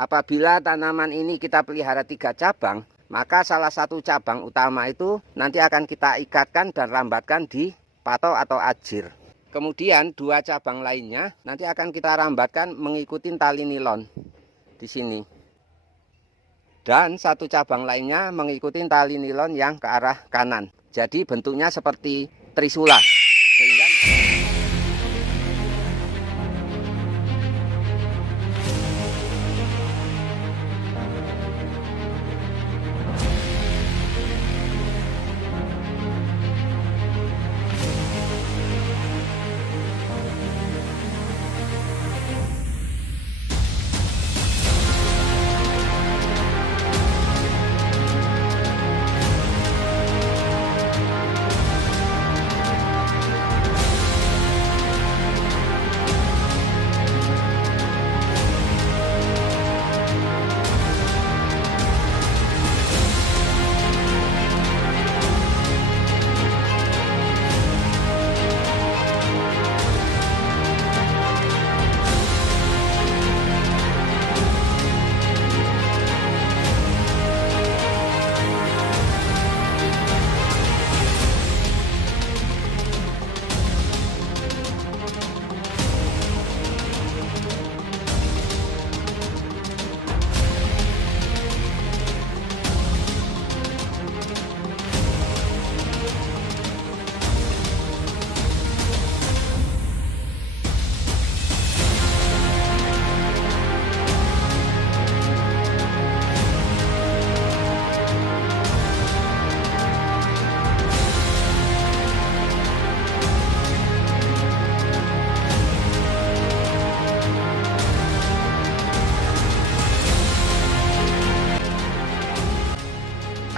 Apabila tanaman ini kita pelihara 3 cabang, maka salah satu cabang utama itu nanti akan kita ikatkan dan rambatkan di patok atau ajir. Kemudian 2 cabang lainnya nanti akan kita rambatkan mengikuti tali nilon di sini. Dan 1 cabang lainnya mengikuti tali nilon yang ke arah kanan. Jadi bentuknya seperti trisula. Sehingga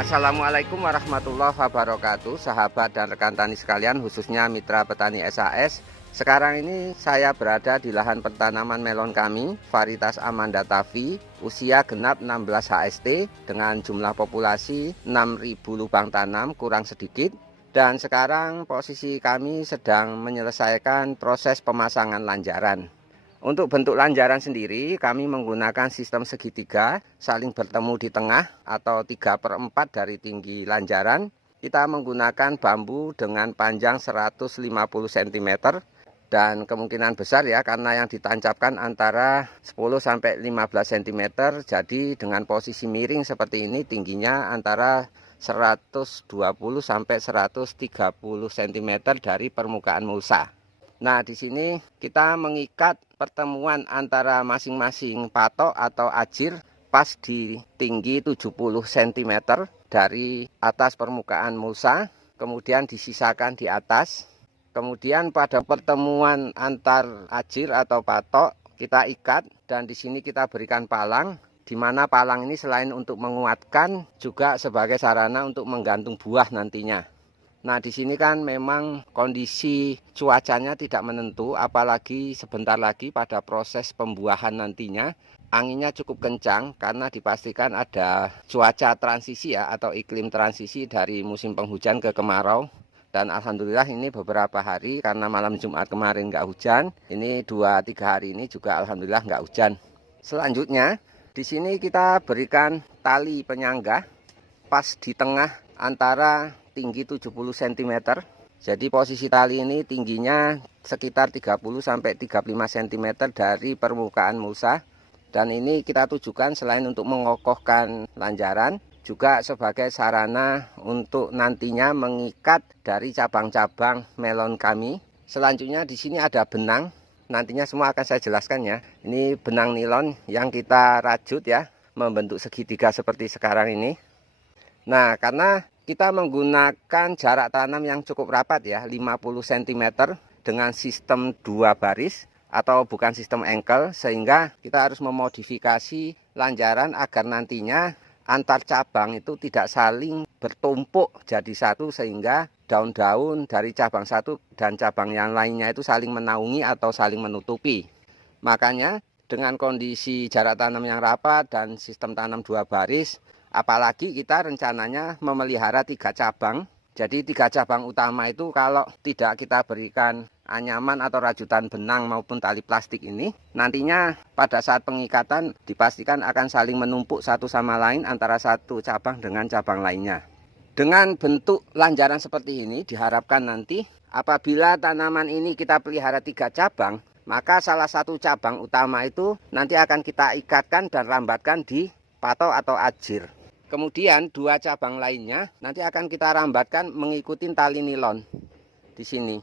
Assalamualaikum warahmatullahi wabarakatuh, sahabat dan rekan tani sekalian, khususnya mitra petani SAS. Sekarang ini saya berada di lahan pertanaman melon kami, varietas Amanda Tavi, usia genap 16 HST dengan jumlah populasi 6.000 lubang tanam kurang sedikit. Dan sekarang posisi kami sedang menyelesaikan proses pemasangan lanjaran. Untuk bentuk lanjaran sendiri kami menggunakan sistem segitiga saling bertemu di tengah atau 3/4 dari tinggi lanjaran. Kita menggunakan bambu dengan panjang 150 cm dan kemungkinan besar ya karena yang ditancapkan antara 10-15 cm. Jadi dengan posisi miring seperti ini tingginya antara 120-130 cm dari permukaan mulsa. Nah, di sini kita mengikat pertemuan antara masing-masing patok atau ajir pas di tinggi 70 cm dari atas permukaan mulsa, kemudian disisakan di atas. Kemudian pada pertemuan antar ajir atau patok kita ikat dan di sini kita berikan palang, di mana palang ini selain untuk menguatkan juga sebagai sarana untuk menggantung buah nantinya. Nah, di sini kan memang kondisi cuacanya tidak menentu, apalagi sebentar lagi pada proses pembuahan nantinya. Anginnya cukup kencang karena dipastikan ada cuaca transisi ya atau iklim transisi dari musim penghujan ke kemarau. Dan alhamdulillah ini beberapa hari karena malam Jumat kemarin nggak hujan, ini 2-3 hari ini juga alhamdulillah nggak hujan. Selanjutnya di sini kita berikan tali penyangga pas di tengah antara tinggi 70 cm. Jadi posisi tali ini tingginya sekitar 30-35 cm dari permukaan mulsa. Dan ini kita tujukan selain untuk mengokohkan lanjaran, juga sebagai sarana untuk nantinya mengikat dari cabang-cabang melon kami. Selanjutnya di sini ada benang. Nantinya semua akan saya jelaskan ya. Ini benang nilon yang kita rajut ya, membentuk segitiga seperti sekarang ini. Nah, karena kita menggunakan jarak tanam yang cukup rapat ya, 50 cm dengan sistem 2 baris atau bukan sistem engkel, sehingga kita harus memodifikasi lanjaran agar nantinya antar cabang itu tidak saling bertumpuk jadi satu, sehingga daun-daun dari cabang satu dan cabang yang lainnya itu saling menaungi atau saling menutupi. Makanya dengan kondisi jarak tanam yang rapat dan sistem tanam 2 baris, apalagi kita rencananya memelihara 3 cabang Jadi 3 cabang utama itu kalau tidak kita berikan anyaman atau rajutan benang maupun tali plastik ini, nantinya pada saat pengikatan dipastikan akan saling menumpuk satu sama lain antara satu cabang dengan cabang lainnya. Dengan bentuk lanjaran seperti ini diharapkan nanti apabila tanaman ini kita pelihara 3 cabang, maka salah satu cabang utama itu nanti akan kita ikatkan dan rambatkan di patok atau ajir. Kemudian 2 cabang lainnya nanti akan kita rambatkan mengikuti tali nilon di sini.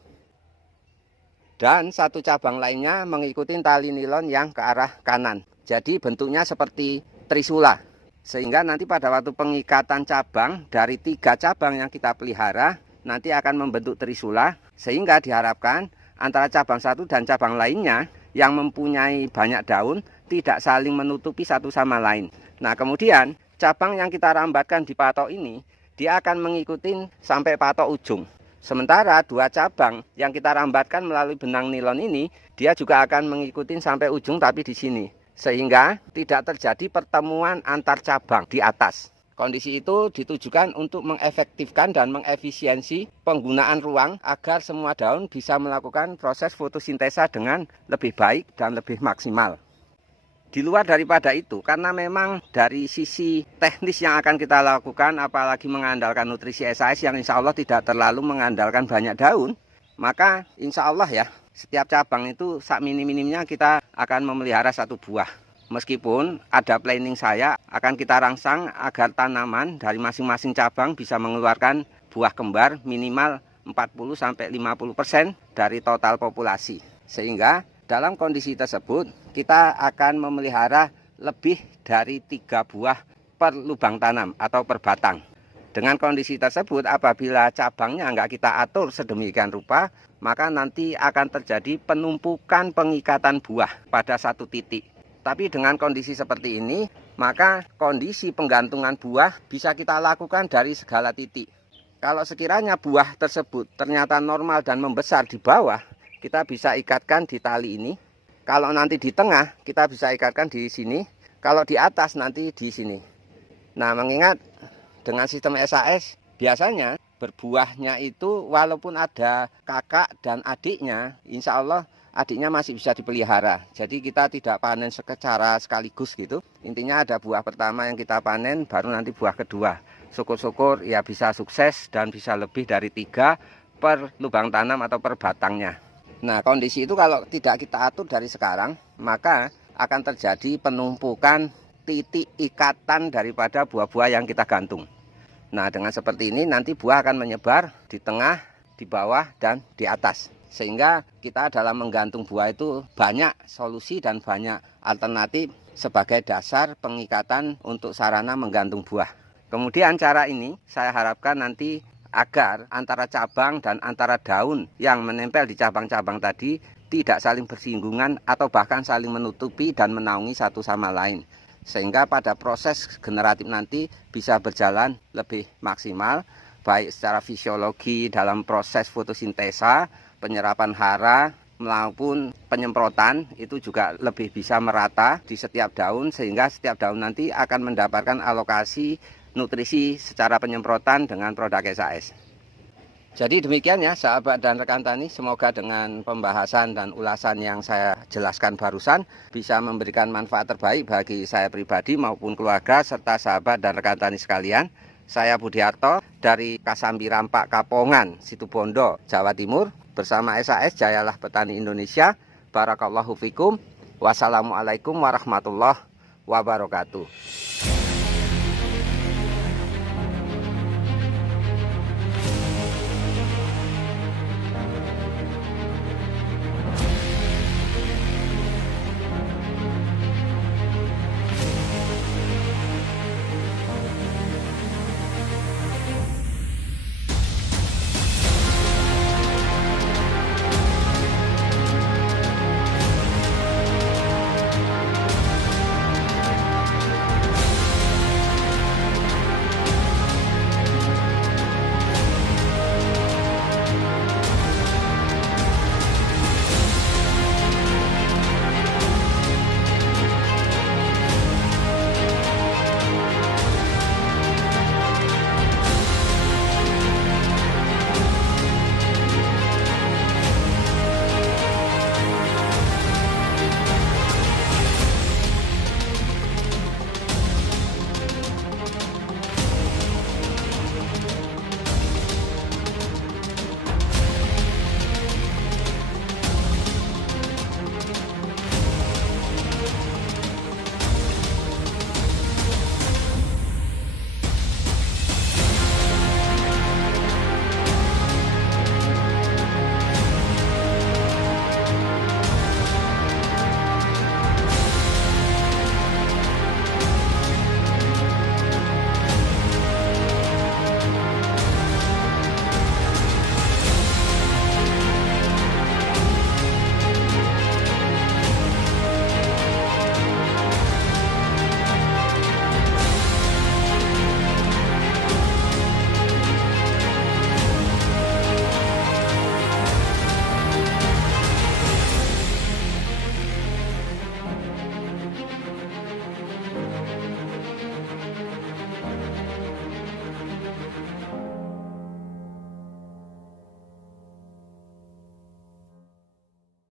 Dan 1 cabang lainnya mengikuti tali nilon yang ke arah kanan. Jadi bentuknya seperti trisula. Sehingga nanti pada waktu pengikatan cabang dari 3 cabang yang kita pelihara nanti akan membentuk trisula. Sehingga diharapkan antara cabang satu dan cabang lainnya yang mempunyai banyak daun tidak saling menutupi satu sama lain. Nah kemudian cabang yang kita rambatkan di patok ini, dia akan mengikuti sampai patok ujung. Sementara 2 cabang yang kita rambatkan melalui benang nilon ini, dia juga akan mengikuti sampai ujung tapi di sini. Sehingga tidak terjadi pertemuan antar cabang di atas. Kondisi itu ditujukan untuk mengefektifkan dan mengefisiensi penggunaan ruang agar semua daun bisa melakukan proses fotosintesa dengan lebih baik dan lebih maksimal. Di luar daripada itu, karena memang dari sisi teknis yang akan kita lakukan, apalagi mengandalkan nutrisi SAS yang insya Allah tidak terlalu mengandalkan banyak daun, maka insya Allah ya, setiap cabang itu sak minim-minimnya kita akan memelihara 1 buah. Meskipun ada planning saya akan kita rangsang agar tanaman dari masing-masing cabang bisa mengeluarkan buah kembar minimal 40-50% dari total populasi. Sehingga dalam kondisi tersebut kita akan memelihara lebih dari 3 buah per lubang tanam atau per batang. Dengan kondisi tersebut apabila cabangnya enggak kita atur sedemikian rupa, maka nanti akan terjadi penumpukan pengikatan buah pada satu titik. Tapi dengan kondisi seperti ini, maka kondisi penggantungan buah bisa kita lakukan dari segala titik. Kalau sekiranya buah tersebut ternyata normal dan membesar di bawah, kita bisa ikatkan di tali ini. Kalau nanti di tengah, kita bisa ikatkan di sini. Kalau di atas, nanti di sini. Nah, mengingat dengan sistem SAS, biasanya berbuahnya itu walaupun ada kakak dan adiknya, insya Allah adiknya masih bisa dipelihara. Jadi kita tidak panen secara sekaligus gitu. Intinya ada buah pertama yang kita panen, baru nanti buah kedua. Syukur-syukur ya bisa sukses dan bisa lebih dari 3 per lubang tanam atau per batangnya. Nah kondisi itu kalau tidak kita atur dari sekarang, maka akan terjadi penumpukan titik ikatan daripada buah-buah yang kita gantung. Nah dengan seperti ini nanti buah akan menyebar di tengah, di bawah, dan di atas. Sehingga kita dalam menggantung buah itu banyak solusi dan banyak alternatif sebagai dasar pengikatan untuk sarana menggantung buah. Kemudian cara ini saya harapkan nanti agar antara cabang dan antara daun yang menempel di cabang-cabang tadi tidak saling bersinggungan atau bahkan saling menutupi dan menaungi satu sama lain. Sehingga pada proses generatif nanti bisa berjalan lebih maksimal, baik secara fisiologi dalam proses fotosintesa, penyerapan hara, maupun penyemprotan itu juga lebih bisa merata di setiap daun sehingga setiap daun nanti akan mendapatkan alokasi nutrisi secara penyemprotan dengan produk SAS. Jadi demikian ya sahabat dan rekan tani, semoga dengan pembahasan dan ulasan yang saya jelaskan barusan bisa memberikan manfaat terbaik bagi saya pribadi maupun keluarga serta sahabat dan rekan tani sekalian. Saya Budiarto dari Kasambi Rampak Kapongan, Situbondo, Jawa Timur bersama SAS Jayalah Petani Indonesia. Barakallahu fikum. Wassalamualaikum warahmatullahi wabarakatuh.